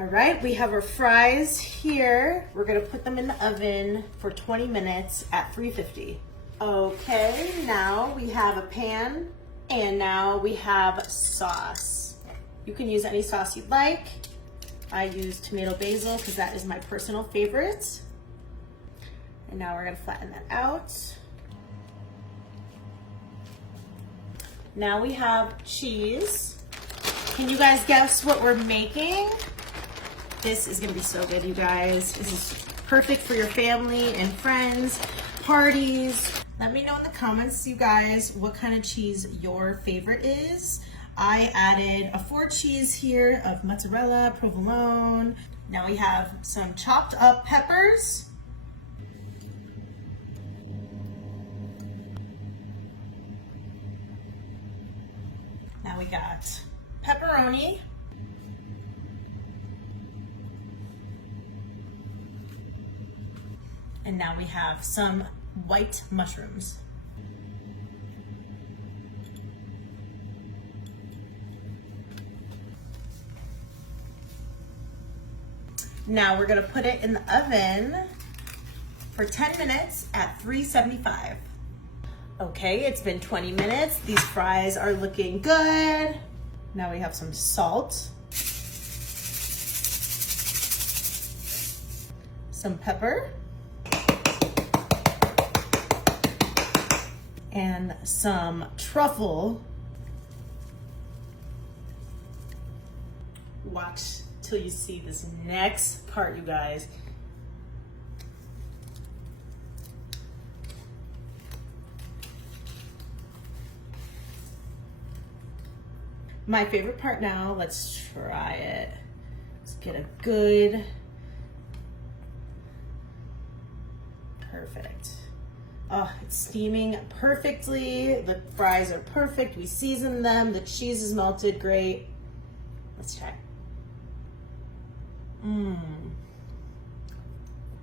All right, we have our fries here. We're gonna put them in the oven for 20 minutes at 350. Okay, now we have a pan and now we have sauce. You can use any sauce you'd like. I use tomato basil because that is my personal favorite. And now we're gonna flatten that out. Now we have cheese. Can you guys guess what we're making? This is gonna be so good, you guys. This is perfect for your family and friends, parties. Let me know in the comments, you guys, what kind of cheese your favorite is. I added a 4 cheese here of mozzarella, provolone. Now we have some chopped up peppers. Now we got pepperoni. And now we have some white mushrooms. Now we're gonna put it in the oven for 10 minutes at 375. Okay, it's been 20 minutes. These fries are looking good. Now we have some salt, some pepper, and some truffle. Watch till you see this next part, you guys. My favorite part now, let's try it. Let's get a good, perfect. Oh, it's steaming perfectly. The fries are perfect. We seasoned them. The cheese is melted, great. Let's try.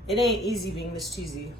It ain't easy being this cheesy.